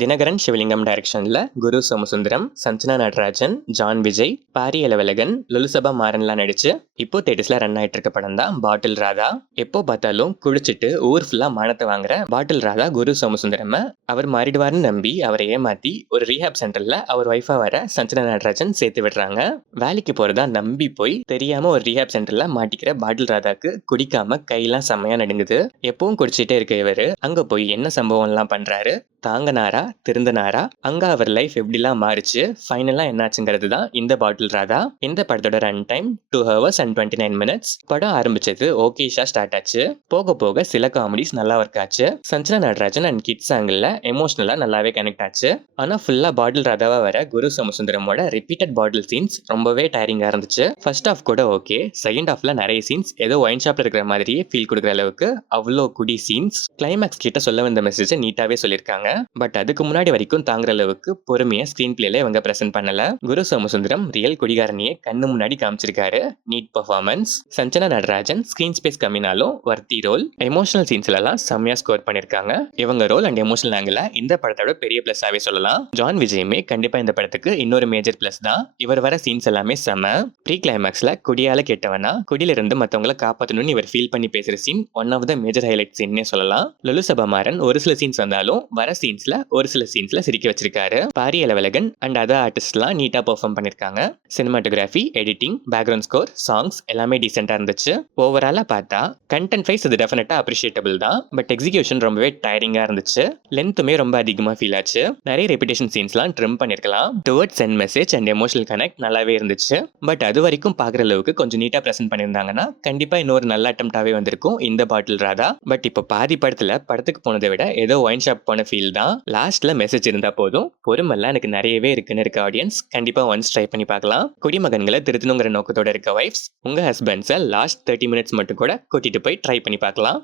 தினகரன் சிவலிங்கம் டைரக்ஷன்ல குரு சோமசுந்தரம், சஞ்சனா நடராஜன், ஜான் விஜய், பாரி அலவலகன், லுலுசபா மாறன்லாம் நடிச்சு இப்போ தேட்டர்ஸ்ல ரன் ஆயிட்டு இருக்க படம் தான் பாட்டில் ராதா. எப்போ பார்த்தாலும் குடிச்சிட்டு ஊர் ஃபுல்லா மானத்தை வாங்குற பாட்டில் ராதா குரு சோமசுந்தரம் அவர் மாறிடுவார்னு நம்பி அவரை ஏமாத்தி ஒரு ரீஹாப் சென்டர்ல அவர் ஒய்ஃபா வர சஞ்சனா நடராஜன் சேர்த்து விடுறாங்க. வேலைக்கு போறதா நம்பி போய் தெரியாம ஒரு ரீஹாப் சென்டர்ல மாட்டிக்கிற பாட்டில் ராதாக்கு குடிக்காம கையெல்லாம் செம்மையா நடுங்குது. எப்பவும் குடிச்சிட்டே இருக்க இவரு அங்க போய் என்ன சம்பவம் எல்லாம் பண்றாரு, தாங்கனாரா திருந்தனாரா, அங்க அவர் லைஃப் எப்படிலாம் மாறிச்சு, ஃபைனலா என்னாச்சுங்கிறது தான் இந்த பாட்டில் ராதா. இந்த படத்தோட run time 2 hours and 29 minutes. படம் ஆரம்பிச்சது ஓகேஷா ஸ்டார்ட் ஆச்சு. போக போக சில காமெடிஸ் நல்லா ஒர்க் ஆச்சு. Sanjana Natarajan and kids angle எமோஷனலா நல்லாவே கனெக்ட் ஆச்சு. ஆனா ஃபுல்லா பாட்டில் ராதாவா வர குரு சோமசுந்தரமோட ரிப்பீட்டட் பாட்டில் சீன்ஸ் ரொம்பவே டயரிங்கா இருந்துச்சு. ஃபர்ஸ்ட் ஹாஃப் கூட ஓகே, செகண்ட் ஹாஃப்ல நிறைய சீன்ஸ் ஏதோ ஒயின் ஷாப்ல இருக்கிற மாதிரியே ஃபீல் கொடுக்குற அளவுக்கு அவ்வளோ குடி சீன்ஸ். கிளைமேக்ஸ் கிட்ட சொல்ல வந்த மெசேஜை நீட்டாவே சொல்லியிருக்காங்க. பட் அதுக்கு முன்னாடி வரைக்கும் தாங்குற அளவுக்கு பொறுமையா ஸ்கிரீன் பிளேல இவங்க பிரசன்ட் பண்ணல. குரு சோமசுந்தரம் ரியல் குடிகாரனையே கண்ணு முன்னாடி காமிச்சிருக்காரு. Neat performance. Sanjana Natarajan screen space கம்மினாலும் வர்த்தி ரோல். எமோஷனல் சீன்ஸ்ல எல்லாம் செம்மையா ஸ்கோர் பண்ணிருக்காங்க. இவங்க ரோல் அண்ட் எமோஷனல் ஆங்கிள் இந்த படத்தோட பெரிய பிளஸ்ஸாவே சொல்லலாம். ஜான் விஜயுமே கண்டிப்பா இந்த படத்துக்கு இன்னொரு மேஜர் பிளஸ் தான். இவர் வர சீன்ஸ் எல்லாமே செம. ப்ரீ கிளைமேக்ஸ்ல குடியால கெட்டவனா குடியில இருந்து மத்தவங்களை காப்பாற்றணும்னு இவர் ஃபீல் பண்ணி பேசுற scene one of the major highlight சீன்னே சொல்லலாம். லுலுசபா மாறன் ஒரு சில சீன்ஸ் வந்தாலும் வர சீன்ஸ்ல ஒரு சில சீன்ஸ்ல சிரிக்க வச்சிருக்காரு. பாரி அலவலகன் அண்ட் அதர் ஆர்டிஸ்ட்லாம் நீட்டா பெர்ஃபார்ம் பண்ணிருக்காங்க. Cinematography, editing, background score, songs எல்லாமே டீசெண்டா இருந்துச்சு. ஓவராலா பார்த்தா கண்டென்ட் வைஸ் இது டெஃபினட்டா அப்ரிஷியேட்டபிள் தான். பட் எக்ஸிகியூஷன் ரொம்பவே டயரிங்கா இருந்துச்சு. லென்த்துமே ரொம்ப அதிகமா ஃபீல் ஆச்சு. நிறைய ரெபிடேஷன் சீன்ஸ்லாம் ட்ரிம் பண்ணிருக்கலாம். Towards and message and emotional connect நல்லாவே இருந்துச்சு. பட் அது வரைக்கும் பாக்குற அளவுக்கு கொஞ்சம் நீட்டா பிரசன்ட் பண்ணியிருந்தாங்கன்னா கண்டிப்பா இன்னொரு நல்ல அட்டம்ப்டாவே வந்திருக்கும் இந்த பாட்டில் ராதா. பட் இப்போ பாதி படத்துல படத்துக்கு போனதை விட ஏதோ ஒயின் ஷாப் போன ஃபீல் தான். லாஸ்ட்ல மெசேஜ் இருந்தா போதும். பொறுமெல்லாம் எனக்கு நிறையவே இருக்குன்னு இருக்க ஆடியன்ஸ் கண்டிப்பா ஒன்ஸ் ட்ரை பண்ணி பார்க்கலாம். குடிமகன்களை திருத்தணுங்கிற நோக்கத்தோட இருக்க வைஃப்ஸ் உங்க ஹஸ்பண்ட்ஸை லாஸ்ட் 30 minutes மட்டும் கூட கூட்டிட்டு போய் ட்ரை பண்ணி பார்க்கலாம்.